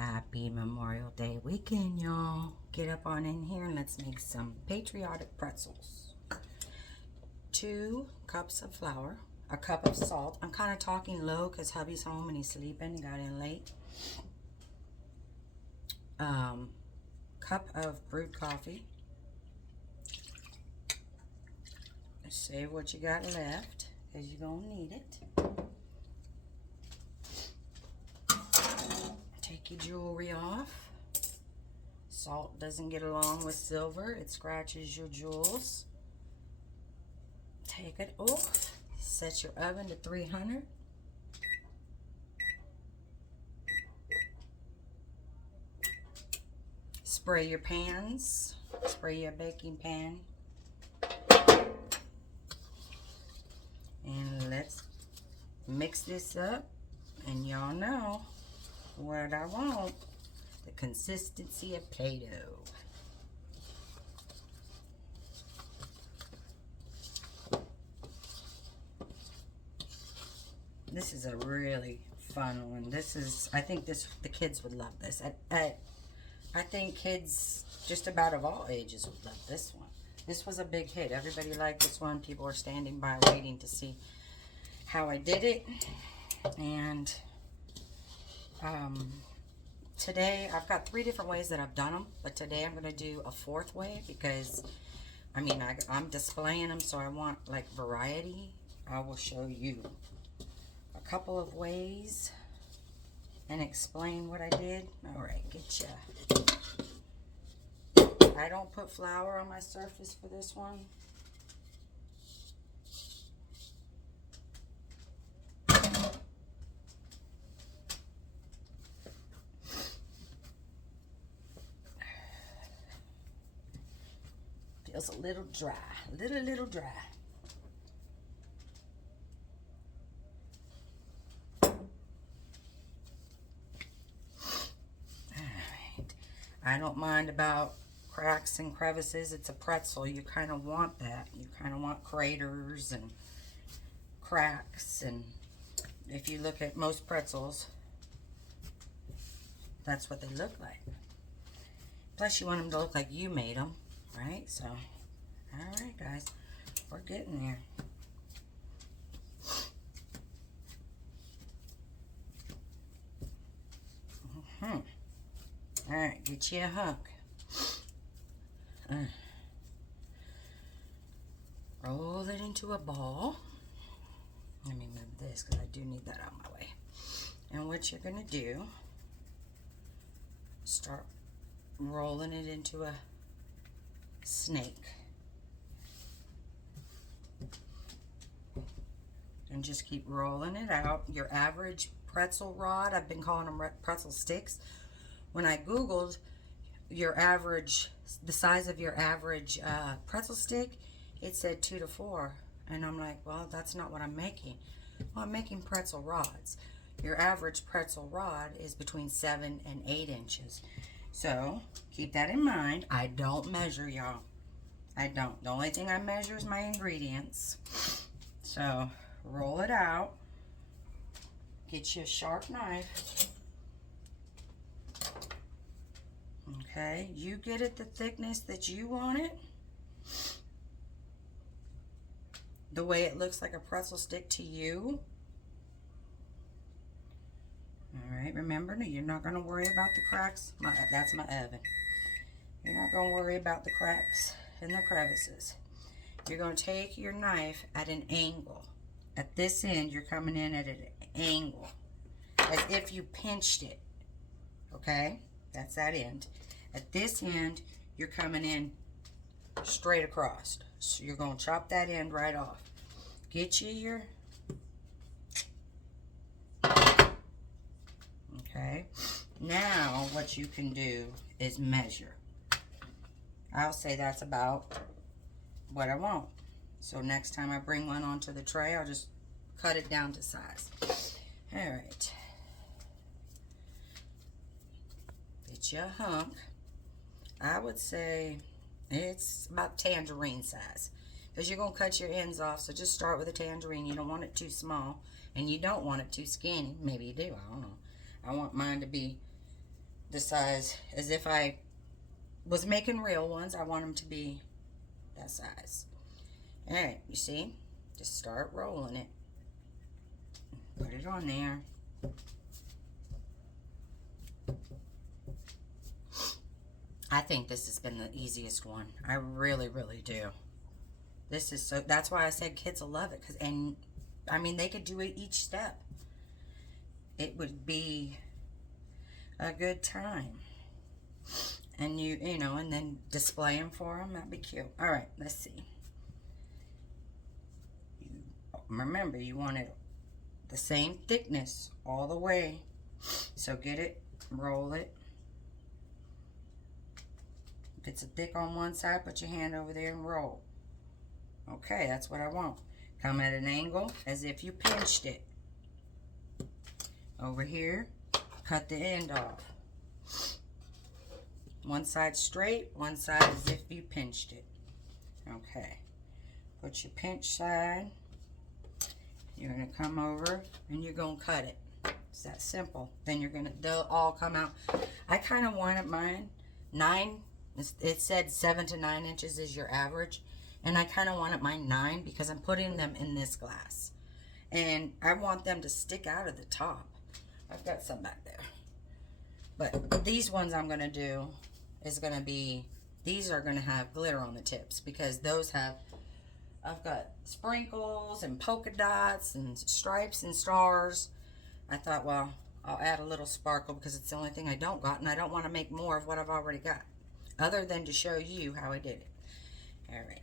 Happy Memorial Day weekend, y'all. Get up on in here and let's make some patriotic pretzels. 2 cups of flour, a cup of salt. I'm kind of talking low because hubby's home and he's sleeping. He got in late. Cup of brewed coffee. Save what you got left because you're going to need it. Take your jewelry off. Salt doesn't get along with silver. It scratches your jewels. Take it off. Set your oven to 300. Spray your pans. Spray your baking pan. And let's mix this up. And y'all know what I want. The consistency of Play-Doh. This is a really fun one. I think the kids would love this. I think kids just about of all ages would love this one. This was a big hit. Everybody liked this one. People were standing by waiting to see how I did it. And today I've got 3 different ways that I've done them, but today I'm going to do a 4th way because I'm displaying them, so I want like variety. I will show you a couple of ways and explain what I did. All right, get ya. I don't put flour on my surface for this one. Feels a little dry, little dry. Alright, I don't mind about cracks and crevices. It's a pretzel. You kind of want that. You kind of want craters and cracks. And if you look at most pretzels, that's what they look like. Plus, you want them to look like you made them. Right, so, all right, guys, we're getting there. All right, get you a hunk. Roll it into a ball. Let me move this because I do need that out of my way. And what you're going to do, start rolling it into a snake. And just keep rolling it out. Your average pretzel rod, I've been calling them pretzel sticks. When I Googled the size of your average pretzel stick, it said 2 to 4. And I'm like, well, that's not what I'm making. Well, I'm making pretzel rods. Your average pretzel rod is between 7 and 8 inches. So, keep that in mind. I don't measure, y'all. I don't. The only thing I measure is my ingredients. So, roll it out. Get you a sharp knife. Okay, you get it the thickness that you want it. The way it looks like a pretzel stick to you. Alright, remember, you're not going to worry about the cracks. That's my oven. You're not going to worry about the cracks and the crevices. You're going to take your knife at an angle. At this end, you're coming in at an angle. As if you pinched it. Okay? That's that end. At this end, you're coming in straight across. So you're going to chop that end right off. Get you your... Okay, now what you can do is measure. I'll say that's about what I want. So next time I bring one onto the tray, I'll just cut it down to size. All right. Get you a hunk. I would say it's about tangerine size. Because you're going to cut your ends off, so just start with a tangerine. You don't want it too small, and you don't want it too skinny. Maybe you do, I don't know. I want mine to be the size as if I was making real ones. I want them to be that size. All right, you see? Just start rolling it. Put it on there. I think this has been the easiest one. I really, really do. This is so, that's why I said kids will love it. And I mean, they could do it each step. It would be a good time. And you know, and then display them for them. That'd be cute. All right, let's see. Remember, you want it the same thickness all the way. So get it, roll it. If it's thick on one side, put your hand over there and roll. Okay, that's what I want. Come at an angle as if you pinched it. Over here, cut the end off. One side straight, one side as if you pinched it. Okay. Put your pinch side. You're going to come over and you're going to cut it. It's that simple. Then you're going to, they'll all come out. I kind of wanted mine 9. It said 7 to 9 inches is your average. And I kind of wanted mine 9 because I'm putting them in this glass. And I want them to stick out of the top. I've got some back there. But these ones I'm going to do is going to be, these are going to have glitter on the tips because those have, I've got sprinkles and polka dots and stripes and stars. I thought, well, I'll add a little sparkle because it's the only thing I don't got, and I don't want to make more of what I've already got, other than to show you how I did it. All right,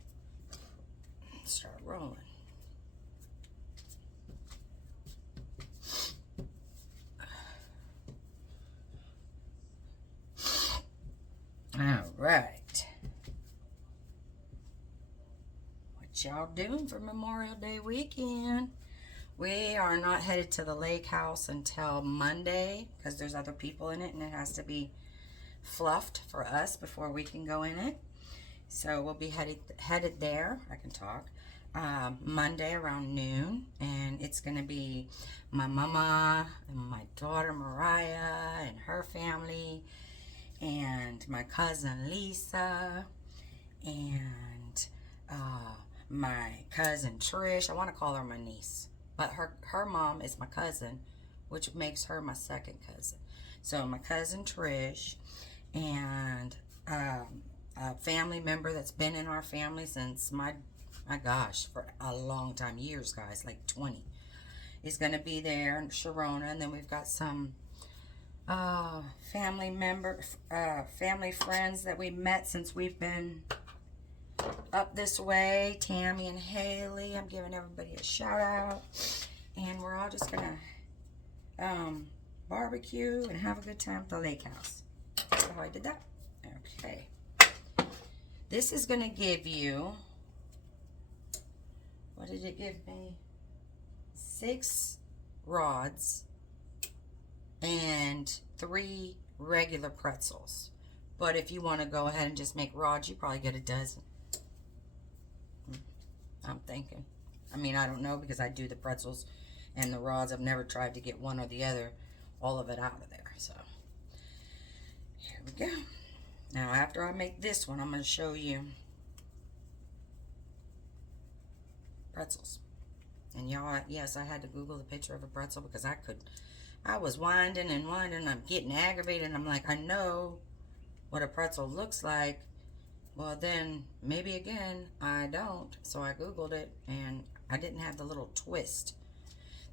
start rolling. All right. What y'all doing for Memorial Day weekend? We are not headed to the lake house until Monday because there's other people in it and it has to be fluffed for us before we can go in it. So we'll be headed there. I can talk. Monday around noon, and it's going to be my mama and my daughter Mariah and her family, and my cousin Lisa, and my cousin Trish. I want to call her my niece, but her mom is my cousin, which makes her my second cousin. So my cousin Trish and a family member that's been in our family since my gosh, for a long time, years, guys, like 20, is going to be there, and Sharona, and then we've got some family friends that we met since we've been up this way, Tammy and Haley. I'm giving everybody a shout out, and we're all just gonna barbecue and have a good time at the lake house. So I did that. Okay, this is gonna give you, what did it give me? 6 rods and 3 regular pretzels. But if you want to go ahead and just make rods, you probably get a dozen. I'm thinking. I mean, I don't know because I do the pretzels and the rods. I've never tried to get one or the other, all of it out of there. So here we go. Now after I make this one, I'm going to show you pretzels. And y'all, yes, I had to Google the picture of a pretzel because I was winding and winding. I'm getting aggravated. And I'm like, I know what a pretzel looks like. Well, then maybe again, I don't. So I Googled it and I didn't have the little twist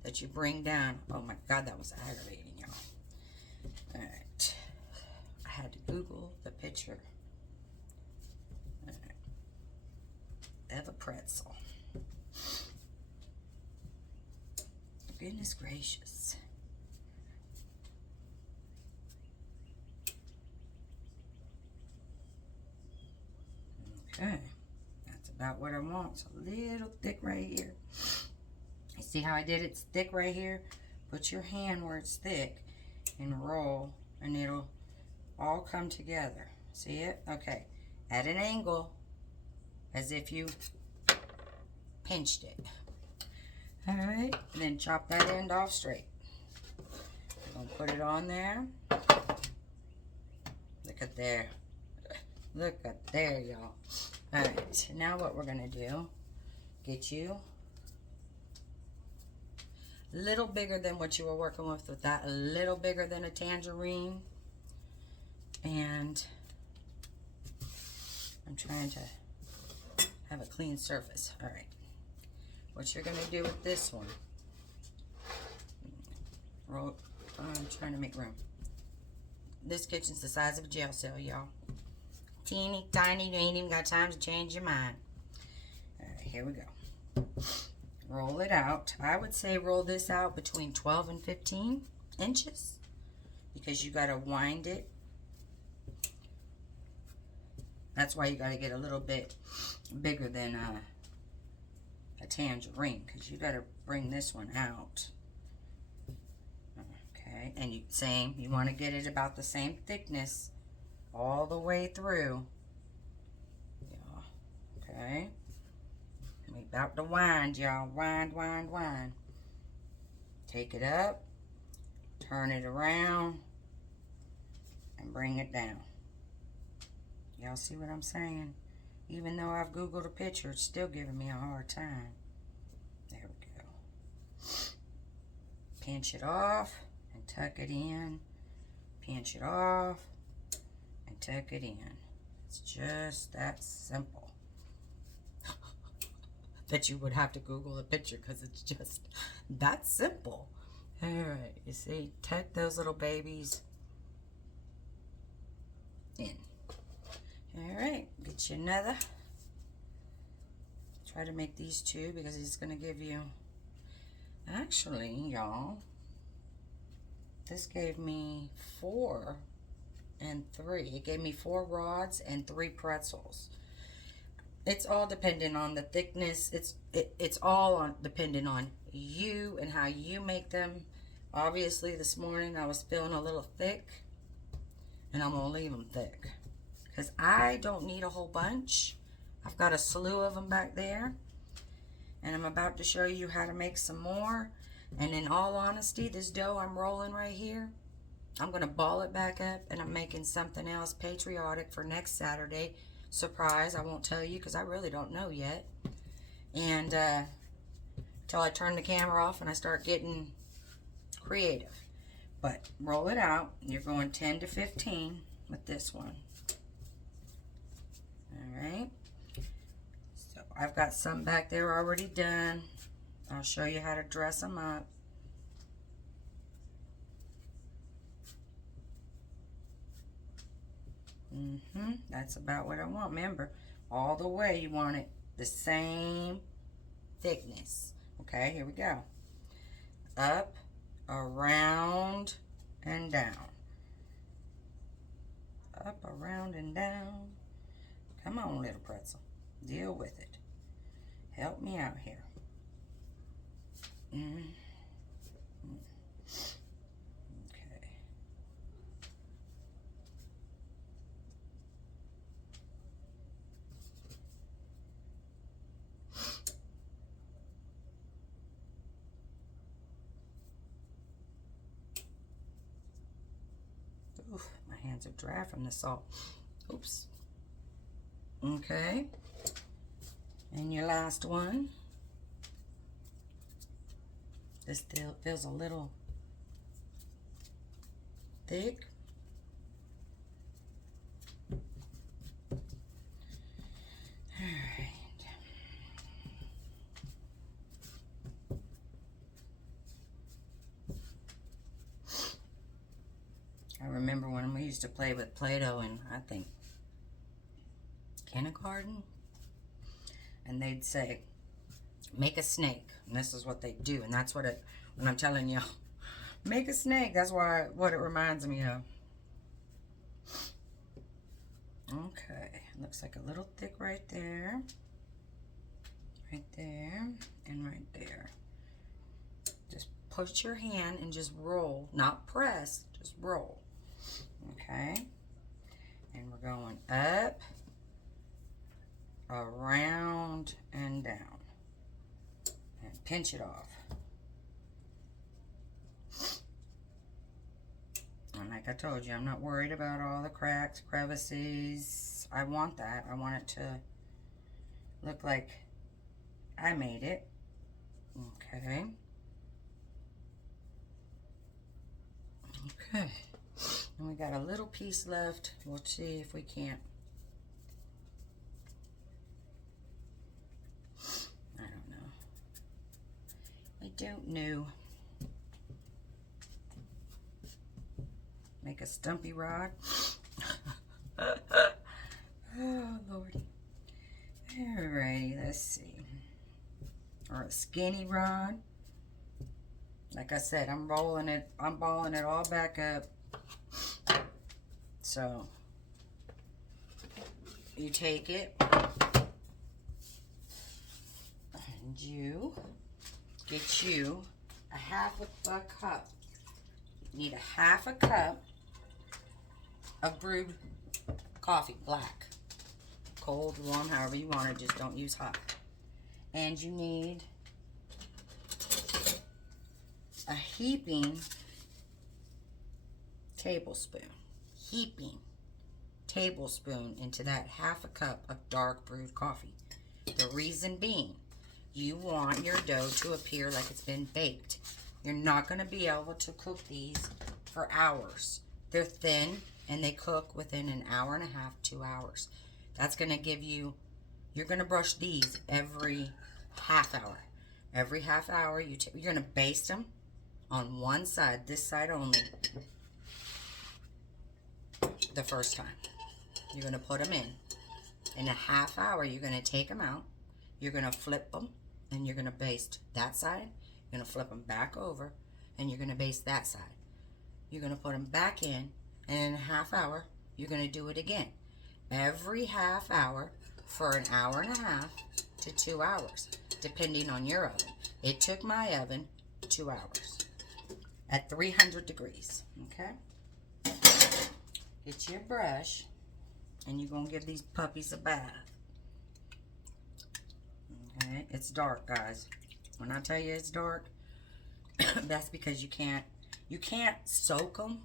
that you bring down. Oh my God, that was aggravating, y'all. All right. I had to Google the picture of a pretzel. Goodness gracious. Okay, that's about what I want. It's a little thick right here. You see how I did it? It's thick right here. Put your hand where it's thick and roll, and it'll all come together. See it? Okay. At an angle, as if you pinched it. All right, and then chop that end off straight. I'm gonna put it on there. Look at there. Look at there, y'all. All right, now what we're gonna do, get you a little bigger than what you were working with that, a little bigger than a tangerine. And I'm trying to have a clean surface. All right, what you're gonna do with this one, roll, I'm trying to make room. This kitchen's the size of a jail cell, y'all. Teeny tiny, you ain't even got time to change your mind. All right, here we go. Roll it out. I would say roll this out between 12 and 15 inches because you got to wind it. That's why you got to get a little bit bigger than a tangerine, because you got to bring this one out. Okay, and you want to get it about the same thickness all the way through. Yeah. Okay. We about to wind, y'all. Wind, wind, wind. Take it up, turn it around, and bring it down. Y'all see what I'm saying? Even though I've Googled a picture, it's still giving me a hard time. There we go. Pinch it off and tuck it in. Pinch it off and tuck it in. It's just that simple. That you would have to Google a picture because it's just that simple. All right, you see, tuck those little babies in. All right, get you another. Try to make these two because it's going to give you, actually, y'all, this gave me 4 and 3. It gave me 4 rods and 3 pretzels. It's all dependent on the thickness. It's all dependent on you and how you make them. Obviously, this morning I was feeling a little thick, and I'm gonna leave them thick because I don't need a whole bunch. I've got a slew of them back there, and I'm about to show you how to make some more. And in all honesty, this dough I'm rolling right here, I'm gonna ball it back up, and I'm making something else patriotic for next Saturday. Surprise, I won't tell you because I really don't know yet. And till I turn the camera off and I start getting creative. But roll it out. You're going 10 to 15 with this one. All right. So I've got some back there already done. I'll show you how to dress them up. That's about what I want. Remember, all the way you want it the same thickness. Okay, here we go. Up, around, and down. Up, around, and down. Come on, little pretzel. Deal with it. Help me out here. Oof, my hands are dry from the salt. Oops. Okay. And your last one. This still feels a little thick. Alright. I remember when we used to play with Play-Doh in, I think, kindergarten. And they'd say, make a snake. And this is what they do. And that's what when I'm telling you, make a snake, that's what it reminds me of. Okay, looks like a little thick right there. Right there, and right there. Just put your hand and just roll. Not press, just roll. Okay, and we're going up, around, and down. And pinch it off. And like I told you, I'm not worried about all the cracks, crevices. I want that. I want it to look like I made it. Okay. Okay. And we got a little piece left. We'll see if we can't. I don't know. I don't know. Make a stumpy rod. Oh, Lordy. Alrighty, let's see. Or a skinny rod. Like I said, I'm balling it all back up. So you take it and you get you a half a cup. You need a half a cup of brewed coffee, black. Cold, warm, however you want it, just don't use hot. And you need a heaping tablespoon into that half a cup of dark brewed coffee. The reason being, you want your dough to appear like it's been baked. You're not going to be able to cook these for hours. They're thin and they cook within an hour and a half, 2 hours. That's going to give you, you're going to brush these every half hour. Every half hour, you're going to baste them on one side, this side only, the first time. You're going to put them in. In a half hour, you're going to take them out. You're going to flip them, and you're going to baste that side. You're going to flip them back over, and you're going to baste that side. You're going to put them back in, and in a half hour, you're going to do it again. Every half hour for an hour and a half to 2 hours, depending on your oven. It took my oven 2 hours at 300 degrees, okay? Get your brush, and you're going to give these puppies a bath. Okay, it's dark, guys. When I tell you it's dark, that's because you can't soak them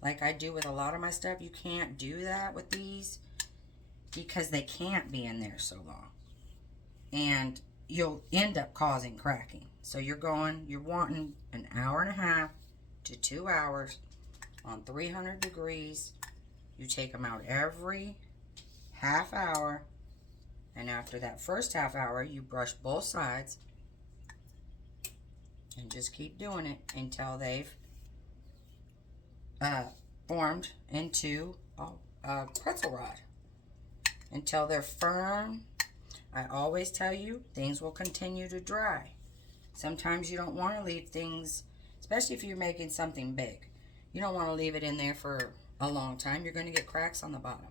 like I do with a lot of my stuff. You can't do that with these because they can't be in there so long. And you'll end up causing cracking. So you're wanting an hour and a half to 2 hours on 300 degrees. You take them out every half hour. And after that first half hour, you brush both sides. And just keep doing it until they've formed into a pretzel rod. Until they're firm. I always tell you, things will continue to dry. Sometimes you don't want to leave things, especially if you're making something big. You don't want to leave it in there for a long time. You're going to get cracks on the bottom.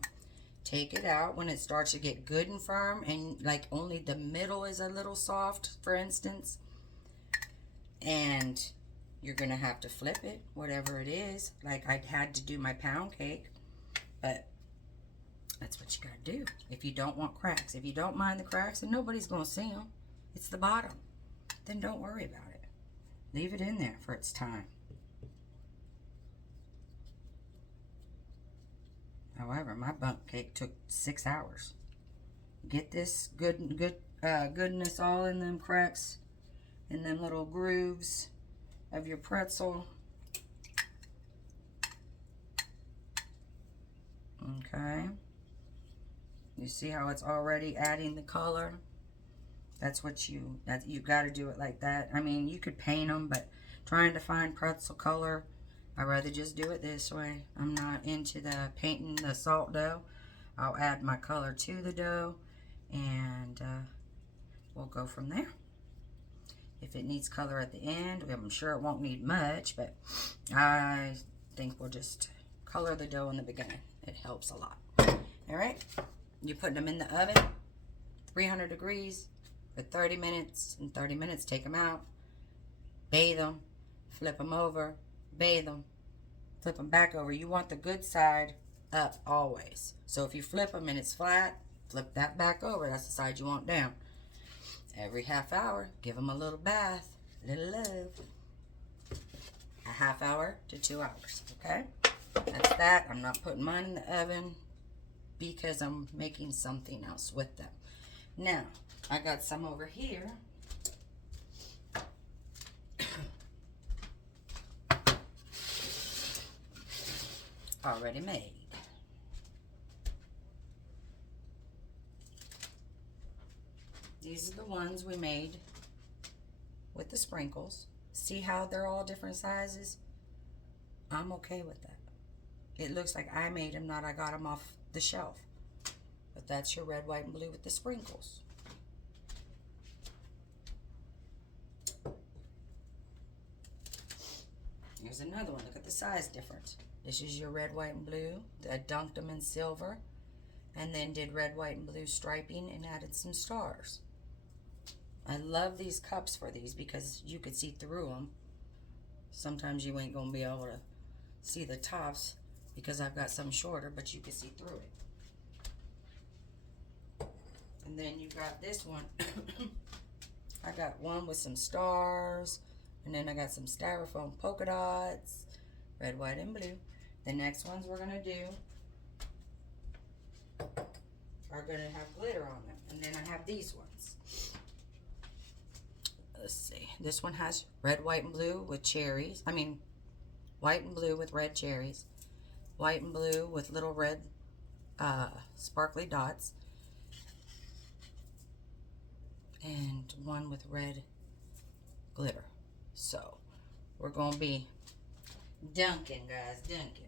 Take it out when it starts to get good and firm and like only the middle is a little soft, for instance. And you're going to have to flip it, whatever it is. Like I had to do my pound cake, but that's what you got to do. If you don't want cracks, if you don't mind the cracks, and nobody's going to see them, it's the bottom. Then don't worry about it. Leave it in there for its time. However, my bundt cake took 6 hours. Get this goodness all in them cracks, in them little grooves of your pretzel. Okay. You see how it's already adding the color? That's what you got to do it like that. I mean, you could paint them, but trying to find pretzel color, I'd rather just do it this way. I'm not into the painting the salt dough. I'll add my color to the dough, and we'll go from there. If it needs color at the end, I'm sure it won't need much, but I think we'll just color the dough in the beginning. It helps a lot. All right, you're putting them in the oven, 300 degrees for 30 minutes. In 30 minutes, take them out, bathe them, flip them over, bathe them, flip them back over. You want the good side up always. So if you flip them and it's flat, flip that back over. That's the side you want down. Every half hour, give them a little bath, a little love. a half hour to 2 hours, okay? That's that. I'm not putting mine in the oven because I'm making something else with them. Now, I got some over here. Already made. These are the ones we made with the sprinkles. See how they're all different sizes? I'm okay with that. It looks like I made them, not I got them off the shelf. But that's your red, white, and blue with the sprinkles. Here's another one. Look at the size difference. This is your red, white, and blue. I dunked them in silver and then did red, white, and blue striping and added some stars. I love these cups for these because you could see through them. Sometimes you ain't going to be able to see the tops because I've got some shorter, but you can see through it. And then you got this one. I got one with some stars, and then I got some styrofoam polka dots, red, white, and blue. The next ones we're going to do are going to have glitter on them. And then I have these ones. Let's see. This one has red, white, and blue with cherries. I mean, white and blue with red cherries. White and blue with little red sparkly dots. And one with red glitter. So, we're going to be dunking, guys, dunking.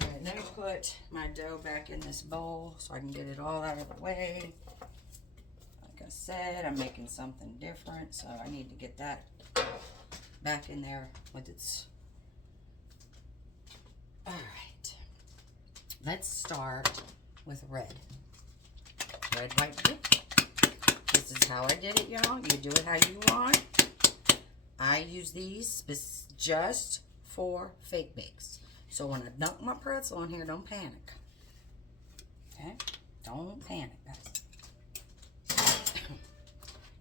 Alright, let me put my dough back in this bowl so I can get it all out of the way. Like I said, I'm making something different, so I need to get that back in there with its... Alright, let's start with red. Red, white, blue. This is how I did it, y'all. You do it how you want. I use these just for fake bakes. So when I dunk my pretzel on here, don't panic. Okay? Don't panic, guys.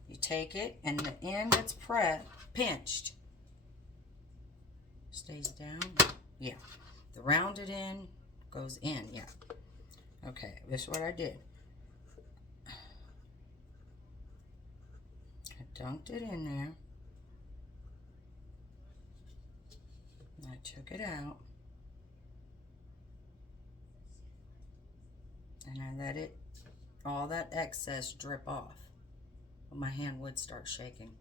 You take it, and the end that's pinched stays down. Yeah. The rounded end goes in. Yeah. Okay, this is what I did. I dunked it in there. I took it out. And I let it, all that excess drip off. Well, my hand would start shaking.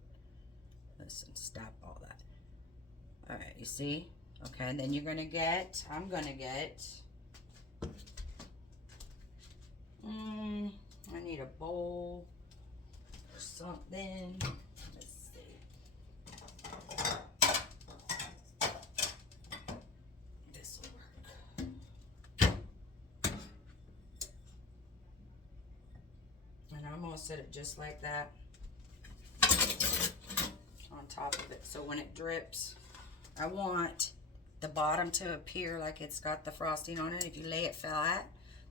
Listen, stop all that. Alright, you see? Okay, and then you're going to get, I'm going to get, I need a bowl or something. Let's see. This will work. And I'm going to set it just like that on top of it. So when it drips, I want the bottom to appear like it's got the frosting on it. If you lay it flat,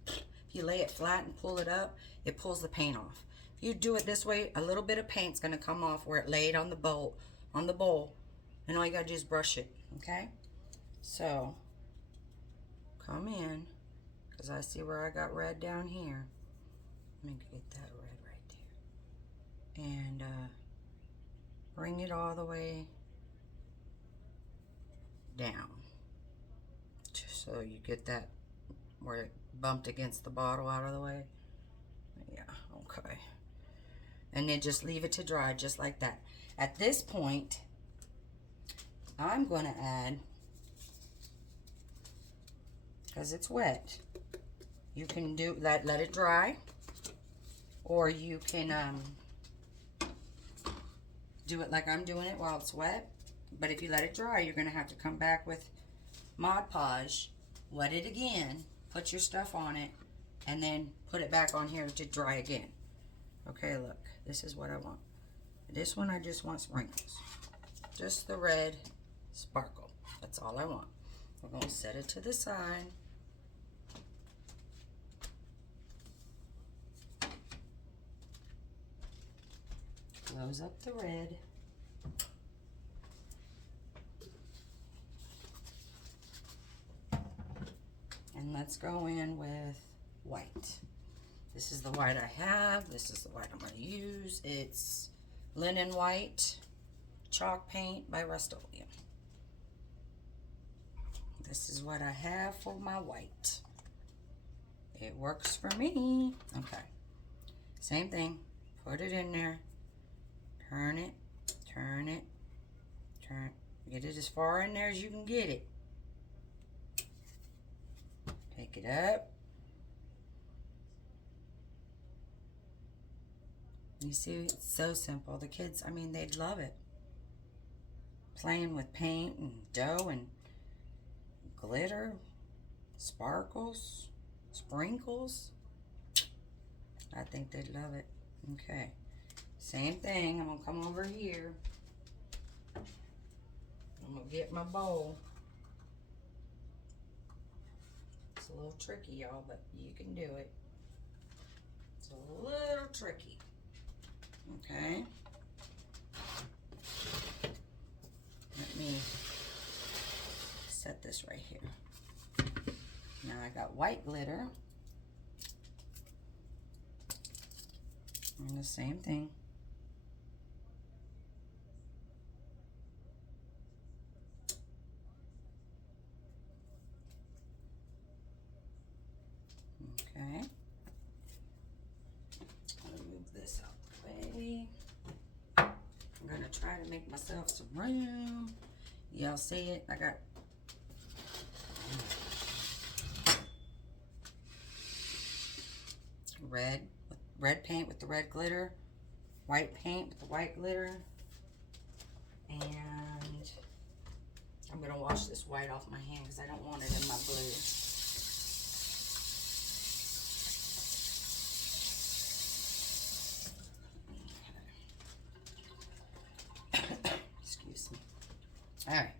and pull it up, it pulls the paint off. If you do it this way, a little bit of paint's going to come off where it laid on the bowl, and all you got to do is brush it, okay? So, come in, because I see where I got red down here. Let me get that red right there. And bring it all the way down. So you get that where it bumped against the bottle out of the way. Yeah, okay. And then just leave it to dry just like that. At this point, I'm going to add, because it's wet, you can do let it dry, or you can do it like I'm doing it while it's wet. But if you let it dry, you're going to have to come back with Mod Podge, wet it again, put your stuff on it, and then put it back on here to dry again. Okay, look, this is what I want. This one I just want sprinkles. Just the red sparkle. That's all I want. We're going to set it to the side. Close up the red. And let's go in with white. This is the white I have. This is the white I'm going to use. It's Linen White Chalk Paint by Rust-Oleum. This is what I have for my white. It works for me. Okay. Same thing. Put it in there. Turn it. Turn it. Turn. Get it as far in there as you can get it. Pick it up. You see, it's so simple. The kids, I mean, they'd love it. Playing with paint and dough and glitter, sparkles, sprinkles. I think they'd love it. Okay. Same thing. I'm going to come over here. I'm going to get my bowl. It's a little tricky, y'all, but you can do it. It's a little tricky. Okay. Let me set this right here. Now I got white glitter. And the same thing. Okay. I'm gonna move this out the way. I'm gonna try to make myself some room. Y'all see it? I got red paint with the red glitter, white paint with the white glitter, and I'm gonna wash this white off my hand because I don't want it in my blue. Excuse me. All right.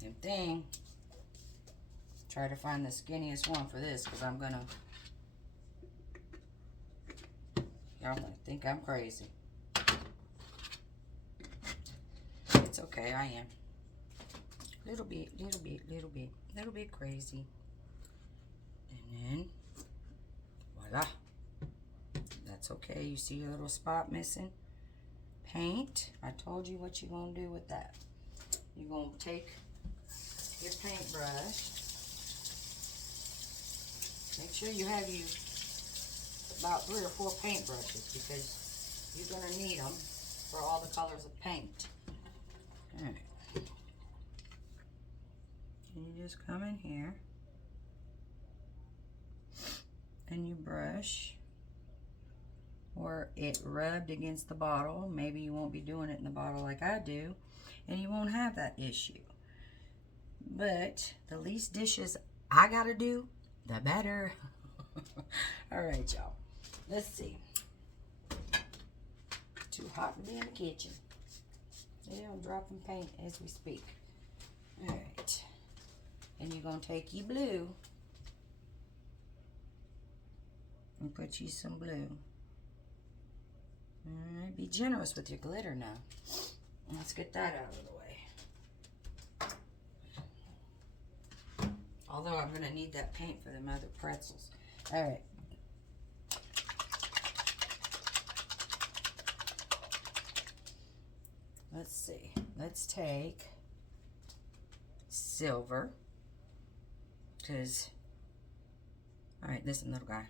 Same thing. Try to find the skinniest one for this because I'm gonna. Y'all gonna think I'm crazy. It's okay, I am. Little bit crazy. And then, voila. That's okay. You see your little spot missing? Paint. I told you what you're gonna do with that. You're gonna take your paintbrush. Make sure you have about 3 or 4 paintbrushes because you're going to need them for all the colors of paint. Alright. And you just come in here and you brush where it rubbed against the bottle. Maybe you won't be doing it in the bottle like I do, and you won't have that issue. But the least dishes I got to do, the better. Alright, y'all. Let's see. Too hot to be in the kitchen. Yeah, I'm dropping paint as we speak. Alright. And you're going to take your blue and put you some blue. Alright, be generous with your glitter now. Let's get that out of the way. Although I'm going to need that paint for them other pretzels. Alright. Let's see. Let's take silver. Because, alright, listen, little guy.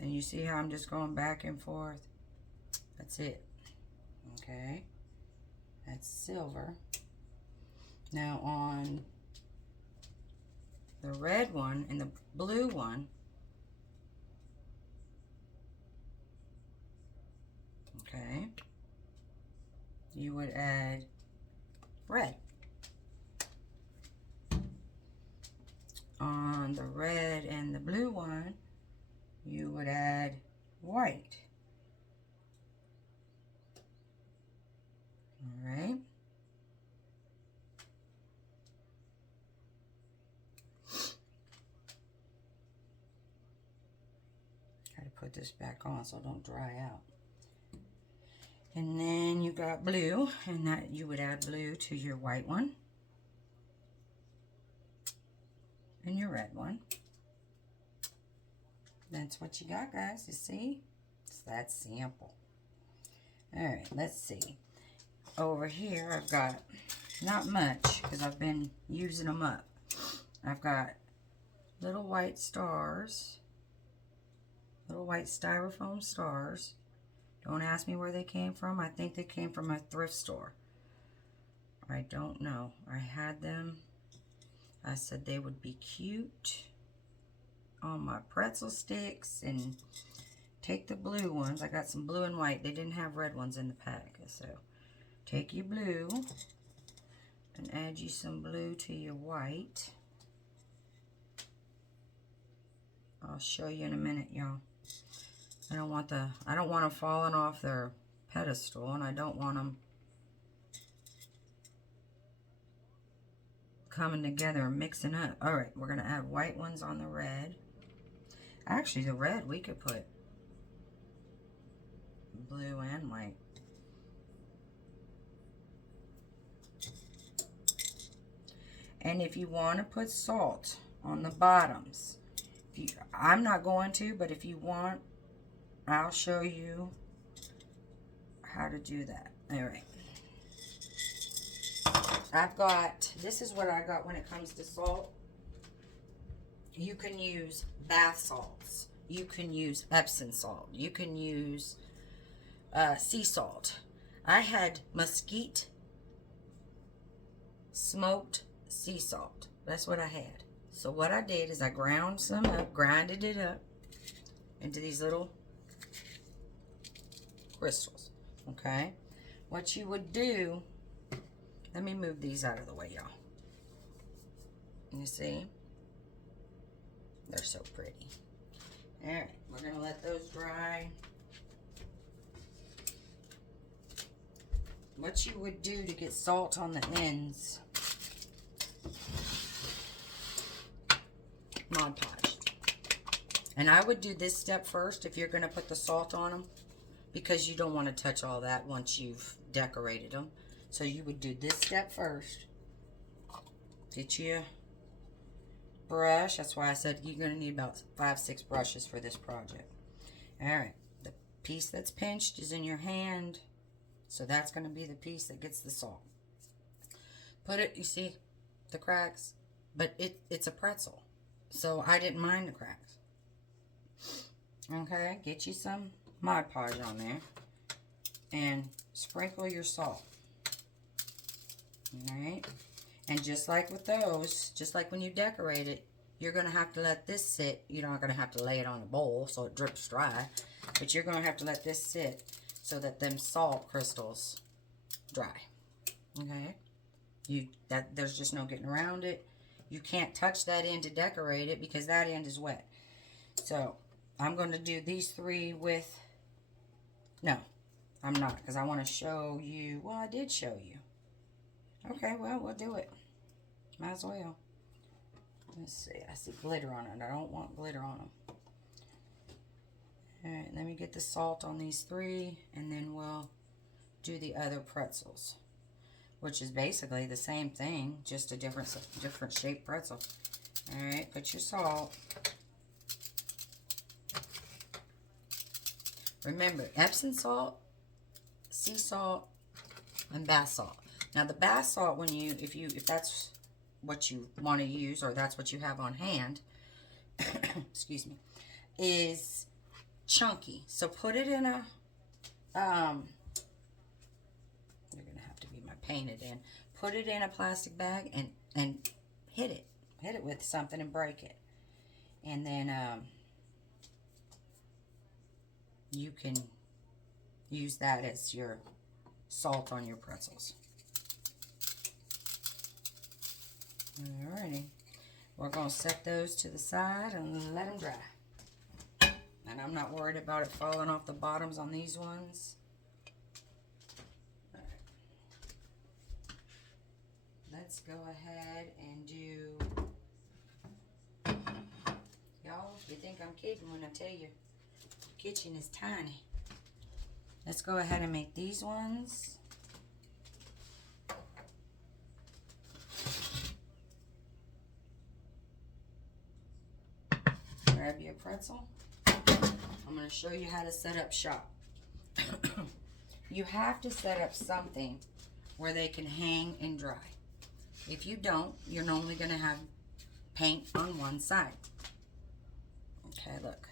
And you see how I'm just going back and forth? That's it. Okay. That's silver. Now on the red one and the blue one, okay, you would add red. On the red and the blue one, you would add white. All right. Got to put this back on so it don't dry out. And then you got blue, and that you would add blue to your white one and your red one. That's what you got, guys. You see? It's that simple. All right, let's see. Over here, I've got not much because I've been using them up. I've got little white stars, little white styrofoam stars. Don't ask me where they came from. I think they came from a thrift store. I don't know. I had them. I said they would be cute on my pretzel sticks, and take the blue ones. I got some blue and white. They didn't have red ones in the pack. So take your blue and add you some blue to your white. I'll show you in a minute, y'all. I don't want them falling off their pedestal, and I don't want them coming together and mixing up. All right, we're going to add white ones on the red. Actually, the red, we could put blue and white. And if you want to put salt on the bottoms, I'm not going to, but if you want, I'll show you how to do that. All right. This is what I got when it comes to salt. You can use bath salts. You can use Epsom salt. You can use sea salt. I had mesquite smoked sea salt. That's what I had. So what I did is I grinded it up into these little crystals. Okay? What you would do, let me move these out of the way, y'all. You see? They're so pretty. Alright, we're going to let those dry. What you would do to get salt on the ends, Mod Podge. And I would do this step first if you're going to put the salt on them, because you don't want to touch all that once you've decorated them. So you would do this step first. Get you a brush. That's why I said you're going to need about 5-6 brushes for this project. Alright, the piece that's pinched is in your hand. So that's going to be the piece that gets the salt. Put it, you see the cracks? But it's a pretzel. So I didn't mind the cracks. Okay, get you some Mod Podge on there. And sprinkle your salt. Alright? And just like with those, just like when you decorate it, you're going to have to let this sit. You're not going to have to lay it on a bowl so it drips dry. But you're going to have to let this sit so that them salt crystals dry. Okay? There's just no getting around it. You can't touch that end to decorate it because that end is wet. So, I'm going to do these three with... No, I'm not, because I want to show you... Well, I did show you. Okay, well, we'll do it. Might as well. Let's see. I see glitter on it. I don't want glitter on them. Alright, let me get the salt on these three, and then we'll do the other pretzels, which is basically the same thing, just a different shaped pretzel. Alright, put your salt. Remember, Epsom salt, sea salt, and bath salt. Now the bath salt, if that's what you want to use, or that's what you have on hand, excuse me, is chunky. So put it in a, you're gonna have to be my painted in. Put it in a plastic bag and hit it with something and break it, and then you can use that as your salt on your pretzels. Alrighty, we're going to set those to the side and let them dry. And I'm not worried about it falling off the bottoms on these ones. Alright. Let's go ahead and do... Y'all, you think I'm kidding when I tell you the kitchen is tiny. Let's go ahead and make these ones. Grab your pretzel. I'm going to show you how to set up shop. You have to set up something where they can hang and dry. If you don't, you're only going to have paint on one side. Okay, look.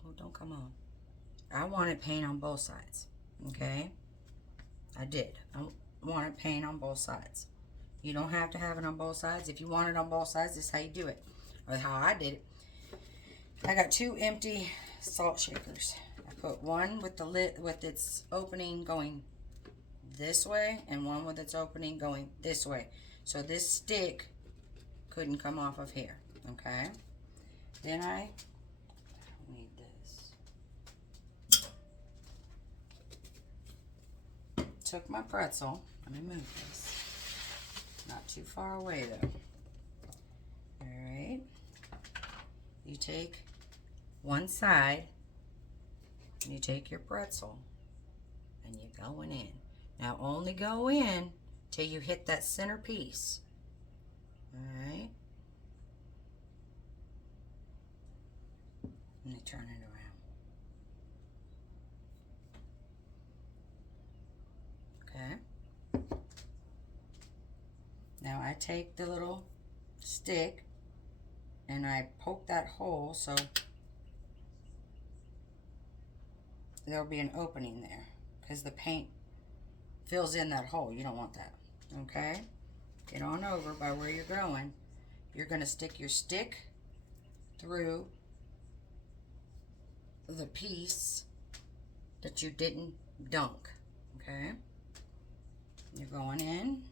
Oh, don't come on. I wanted paint on both sides. Okay? I did. I wanted paint on both sides. You don't have to have it on both sides. If you want it on both sides, this is how you do it. Or how I did it. I got 2 empty salt shakers. I put one with the lid, with its opening going this way, and one with its opening going this way. So this stick couldn't come off of here. Okay? Then I need this. Took my pretzel. Let me move this. Not too far away though. Alright. You take one side, and you take your pretzel, and you're going in. Now only go in till you hit that center piece. Alright. Let me turn it around. Okay. Now I take the little stick and I poke that hole so there'll be an opening there because the paint fills in that hole. You don't want that. Okay? Get on over by where you're going. You're going to stick your stick through the piece that you didn't dunk. Okay? You're going in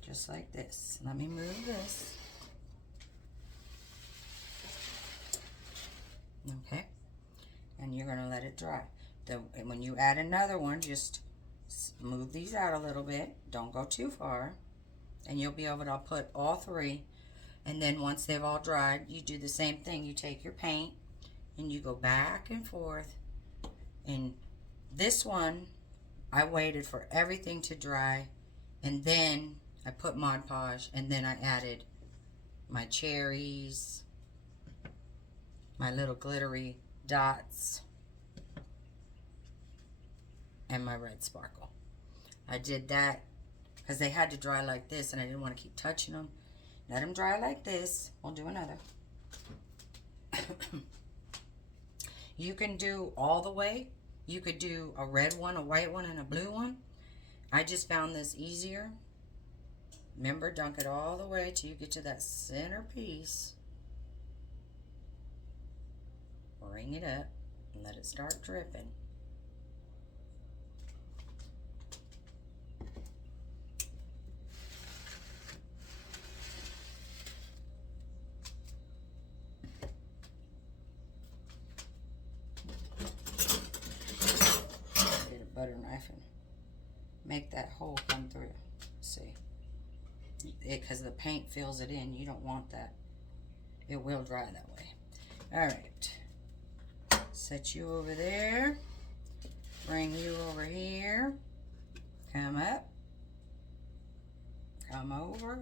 just like this. Let me move this. Okay, and you're going to let it dry. When you add another one, just move these out a little bit. Don't go too far. And you'll be able to put all 3. And then once they've all dried, you do the same thing. You take your paint and you go back and forth. And this one, I waited for everything to dry. And then I put Mod Podge. And then I added my cherries, my little glittery dots, and my red sparkle. I did that because they had to dry like this and I didn't want to keep touching them. Let them dry like this. We'll do another. You can do all the way. You could do a red one, a white one, and a blue one. I just found this easier. Remember, dunk it all the way till you get to that center piece. Bring it up and let it start dripping. Get a butter knife and make that hole come through. See? Because the paint fills it in. You don't want that. It will dry that way. Alright. Set you over there. Bring you over here. Come up. Come over.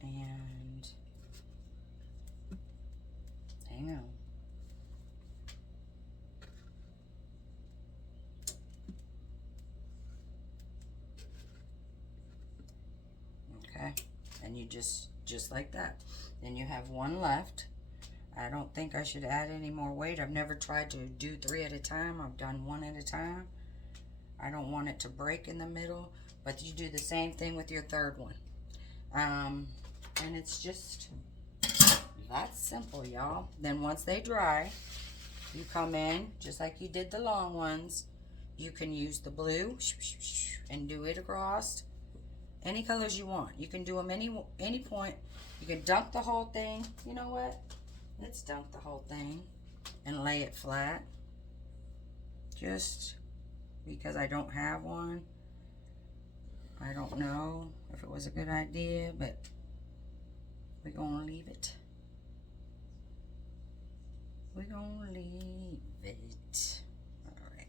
And hang on. Okay. And you just like that. Then you have one left. I don't think I should add any more weight. I've never tried to do 3 at a time. I've done 1 at a time. I don't want it to break in the middle, but you do the same thing with your third one. And it's just that simple, y'all. Then once they dry, you come in just like you did the long ones. You can use the blue and do it across any colors you want. You can do them any point. You can dunk the whole thing. You know what? Let's dunk the whole thing and lay it flat. Just because I don't have one. I don't know if it was a good idea, but we're going to leave it. we're gonna leave it. All right.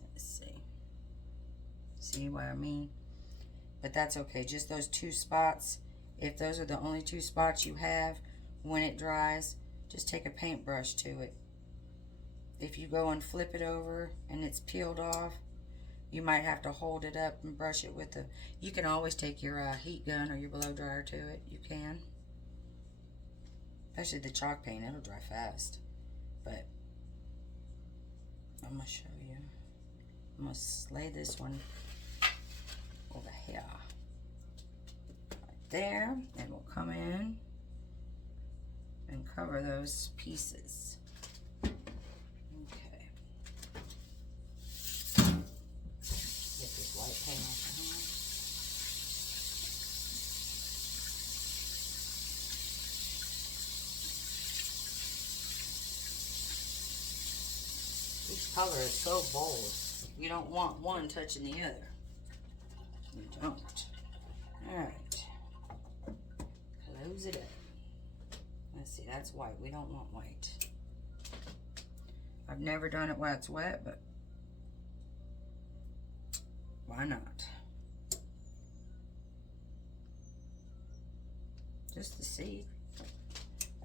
Let's see. See what I mean? But that's okay. Just those two spots. If those are the only two spots you have, when it dries, just take a paintbrush to it. If you go and flip it over and it's peeled off, you might have to hold it up and brush it with the... You can always take your heat gun or your blow dryer to it. You can. Especially the chalk paint. It'll dry fast. But I'm going to show you. I'm going to lay this one over here. Right there. And we'll come in and cover those pieces. Okay. Get this white paint off the hand. Each color is so bold. You don't want one touching the other. You don't. Alright. Close it up. Let's see, that's white. We don't want white. I've never done it while it's wet, but why not? Just to see.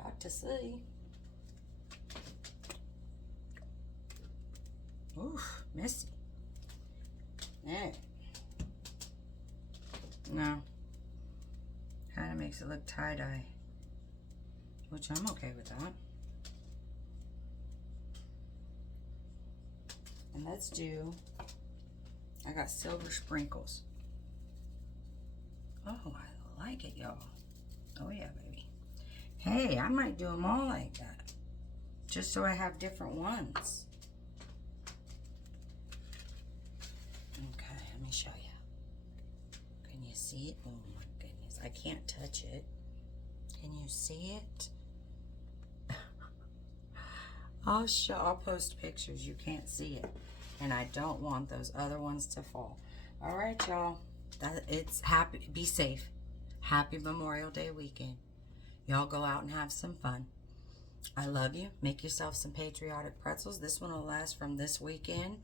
Got to see. Oof, messy. Alright. No. Kind of makes it look tie-dye. Which I'm okay with that. And let's do... I got silver sprinkles. Oh, I like it, y'all. Oh, yeah, baby. Hey, I might do them all like that. Just so I have different ones. Okay, let me show you. Can you see it? Oh, my goodness. I can't touch it. Can you see it? I'll post pictures. You can't see it. And I don't want those other ones to fall. All right, y'all. It's happy. Be safe. Happy Memorial Day weekend. Y'all go out and have some fun. I love you. Make yourself some patriotic pretzels. This one will last from this weekend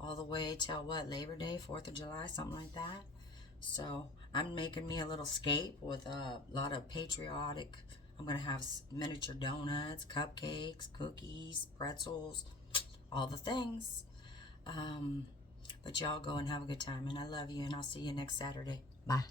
all the way till what? Labor Day, 4th of July, something like that. So I'm making me a little scape with a lot of patriotic. I'm going to have miniature donuts, cupcakes, cookies, pretzels, all the things. But y'all go and have a good time. And I love you, and I'll see you next Saturday. Bye.